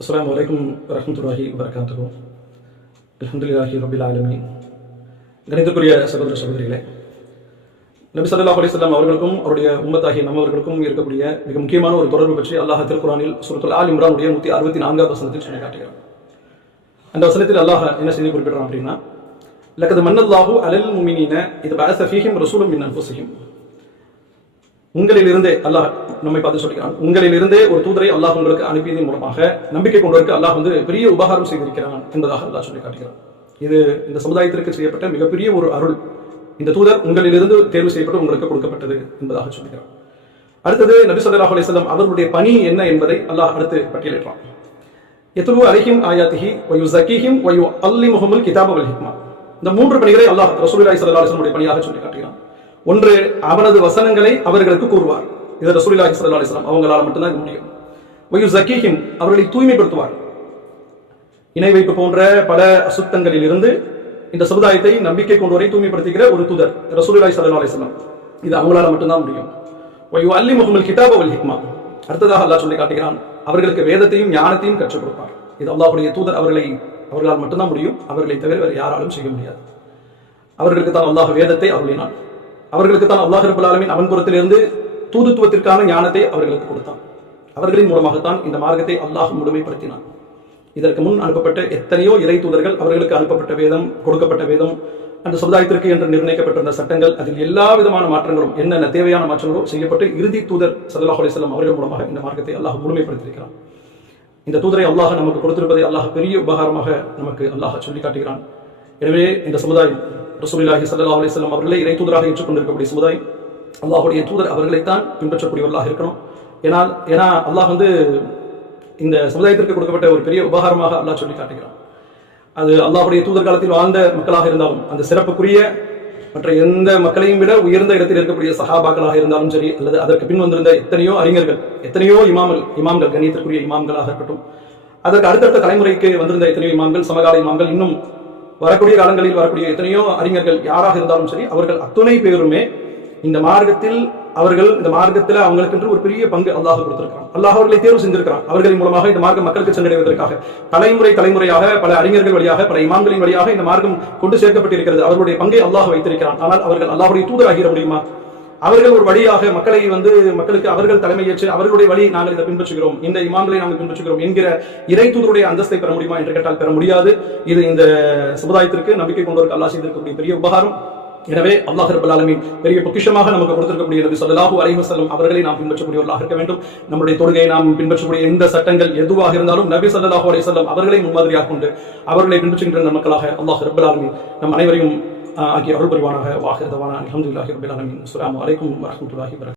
அஸ்ஸலாமு அலைக்கும் வரஹ்மத்துல்லாஹி வரகாத்துஹு அல்ஹம்துலில்லாஹி ரபில் ஆலமீன் கணிதக்குரிய சகோதர சகோதரிகளே நபி சல்லா அலைஹி வஸல்லம் அவர்களுக்கும் அவருடைய உம்மத்தாகிய நம்மவர்களுக்கும் இருக்கக்கூடிய மிக முக்கியமான ஒரு தொடர்பு பற்றி அல்லாஹ் திருக்குறானில் சூரத்துல் ஆல் இம்ரானுடைய நூற்றி அறுபத்தி நான்காவது வசனத்தில் சொல்லி காட்டுகிறார். அந்த வசனத்தில் அல்லாஹ் என்ன செய்தி குறிப்பிடுறான் அப்படின்னா லக்கது மன்னல்லாஹு அலல் முமினின இது பாசஃபீஹிம் ரசூலும் மின் அன்ஃபுஸிஹிம். உங்களிலிருந்தே அல்லாஹ் நம்மை பார்த்து சொல்கிறான் உங்களிலிருந்தே ஒரு தூதரை அல்லாஹ் உங்களுக்கு அனுப்பியதன் மூலமாக நம்பிக்கை கொண்டவருக்கு அல்லாஹ் வந்து பெரிய உபகாரம் செய்திருக்கிறான் என்பதாக அல்லாஹ் சொல்லி காட்டுகிறான். இது இந்த சமுதாயத்திற்கு செய்யப்பட்ட மிகப்பெரிய ஒரு அருள். இந்த தூதர் உங்களிலிருந்து தேர்வு செய்யப்பட்டு உங்களுக்கு கொடுக்கப்பட்டது என்பதாக சொல்கிறான் அடுத்தது நபி ஸல்லல்லாஹு அலிஸ்லாம் அவர்களுடைய பணி என்ன என்பதை அல்லாஹ் அடுத்து பட்டியலிடுறான். எத்துலு அலிஹிம் ஆயாத்திஹி ஒயு ஜக்கீஹிம் ஒயு அல்லி முகமுல் கிதாபுல் ஹிக்மா. இந்த மூன்று பணிகளை அல்லாஹ் ரசூலுல்லாஹி சல்லாஹ் அலைஹி பணியாக சொல்லி காட்டுகிறான். ஒன்று அவனது வசனங்களை அவர்களுக்கு கூறுவார். இது ரசூலுல்லாஹி ஸல்லல்லாஹு அலைஹி வஸல்லம் அவங்களால மட்டும்தான் இது முடியும். வயு ஜக்கீஹிம் அவர்களை தூய்மைப்படுத்துவார். இணை வைப்பு போன்ற பல அசுத்தங்களில் இருந்து இந்த சமுதாயத்தை நம்பிக்கை கொண்டுவரை தூய்மைப்படுத்துகிற ஒரு தூதர் ரசூலுல்லாஹி ஸல்லல்லாஹு அலைஹி வஸல்லம். இது அவங்களால மட்டும்தான் முடியும். வயு அல்லி முகமல் கிதாப வல் ஹிக்மா. அடுத்ததாக அல்லாஹ் சொல்லி காட்டுகிறான் அவர்களுக்கு வேதத்தையும் ஞானத்தையும் கற்றுக் கொடுப்பார். இது அல்லாஹ்வுடைய தூதர் அவர்களை அவர்களால் மட்டும்தான் முடியும். அவர்களை தவிர வேறு யாராலும் செய்ய முடியாது. அவர்களுக்கு தான் அல்லாஹ் வேதத்தை அருளினான். அவர்களுக்கு தான் அல்லாஹ் ரபுல் ஆலமின் அவன் புறத்திலிருந்து தூதுத்துவத்திற்கான ஞானத்தை அவர்களுக்கு கொடுத்தான். அவர்களின் மூலமாகத்தான் இந்த மார்க்கத்தை அல்லாஹ் முழுமைப்படுத்தினான். இதற்கு முன் அனுப்பப்பட்ட எத்தனையோ இறை தூதர்கள் அவர்களுக்கு அனுப்பப்பட்ட வேதம் கொடுக்கப்பட்ட வேதம் அந்த சமுதாயத்திற்கு என்று நிர்ணயிக்கப்பட்டிருந்த சட்டங்கள் அதில் எல்லா விதமான மாற்றங்களும் என்னென்ன தேவையான மாற்றங்களோ செய்யப்பட்டு இறுதி தூதர் சல்லாஹ் அலிஸ்லாம் அவர்கள் மூலமாக இந்த மார்க்கத்தை அல்லாஹ் முழுமைப்படுத்தியிருக்கிறான். இந்த தூதரை அல்லாஹ் நமக்கு கொடுத்திருப்பதை அல்லாஹ் பெரிய உபகாரமாக நமக்கு அல்லாஹ் சொல்லி காட்டுகிறான் எனவே இந்த சமுதாயம் ரசூலில்லாஹி சல்லா அலிஸ்லாம் அவர்களை இறை தூதராக ஏற்றுக்கொண்டிருக்கக்கூடிய சமுதாயம் அல்லாஹுடைய தூதர் அவர்களைத்தான் பின்பற்றக்கூடியவர்களாக இருக்கணும். ஏனால் ஏன்னா அல்லாஹ் வந்து இந்த சமுதாயத்திற்கு கொடுக்கப்பட்ட ஒரு பெரிய உபகாரமாக அல்லாஹ் சொல்லி காட்டுகிறான். அது அல்லாஹுடைய தூதர் காலத்தில் வாழ்ந்த மக்களாக இருந்தாலும் அந்த சிறப்புக்குரிய மற்ற எந்த மக்களையும் விட உயர்ந்த இடத்தில் இருக்கக்கூடிய சஹாபாக்களாக இருந்தாலும் சரி அல்லது அதற்கு பின் வந்திருந்த எத்தனையோ அறிஞர்கள் எத்தனையோ இமாமல் இமாம்கள் கண்ணியத்திற்குரிய இமாம்களாக இருக்கட்டும் அதற்கு அடுத்தடுத்த தலைமுறைக்கு வந்திருந்த எத்தனையோ இமாம்கள் சமகால இமாம்கள் இன்னும் வரக்கூடிய காலங்களில் வரக்கூடிய எத்தனையோ அறிஞர்கள் யாராக இருந்தாலும் சரி அவர்கள் அத்துணை பேருமே இந்த மார்க்கத்தில் அவர்கள் இந்த மார்க்கத்தில் அவங்களுக்கென்று ஒரு பெரிய பங்கு அல்லாஹ் கொடுத்திருக்கிறான். அல்லாஹ் அவர்களை தேர்வு செஞ்சிருக்கிறான். அவர்களின் மூலமாக இந்த மார்க்கம் மக்களுக்கு சென்றடைவதற்காக. தலைமுறை தலைமுறையாக பல அறிஞர்கள் வழியாக பல இமாம்களின் வழியாக இந்த மார்க்கம் கொண்டு சேர்க்கப்பட்டிருக்கிறது. அவர்களுடைய பங்கை அல்லாஹ் வைத்திருக்கிறான். ஆனால் அவர்கள் அல்லாஹுடைய தூதராகிற முடியுமா? அவர்கள் ஒரு வழியாக மக்களை வந்து மக்களுக்கு அவர்கள் தலைமையேற்று அவர்களுடைய வழி நாங்கள் இதை பின்பற்றுகிறோம். இந்த இமாம்களை நாங்கள் பின்பற்றுகிறோம் என்கிற இறை தூதருடைய அந்தஸ்தை பெற முடியுமா என்று கேட்டால் பெற முடியாது. இது இந்த சமுதாயத்திற்கு நம்பிக்கை கொண்டவருக்கு அல்லா செய்திருக்கக்கூடிய பெரிய உபகாரம். எனவே அல்லாஹ் ரபுல் ஆலமின் பெரிய பொக்கிஷமாக நமக்கு கொடுத்திருக்கக்கூடிய நபி ஸல்லல்லாஹு அலைஹி அவர்களை நாம் பின்பற்றக்கூடியவர்களாக இருக்க வேண்டும். நம்முடைய தொழுகையை நாம் பின்பற்றக்கூடிய எந்த சட்டங்கள் எதுவாக இருந்தாலும் நபி ஸல்லல்லாஹு அலைஹி அவர்களை முன்மாதிரியாக கொண்டு அவர்களை பின்பற்றுகின்ற மக்களாக அல்லாஹ் ரபுல் ஆலமின் நம் அனைவரையும் ஆகிய அருள் புரிவானாக அலமதுல்லாஹி அல்ஹம்துலில்லாஹி அஸ்லாம் வலைக்கம் வரமத்துல்லாஹி வரகம்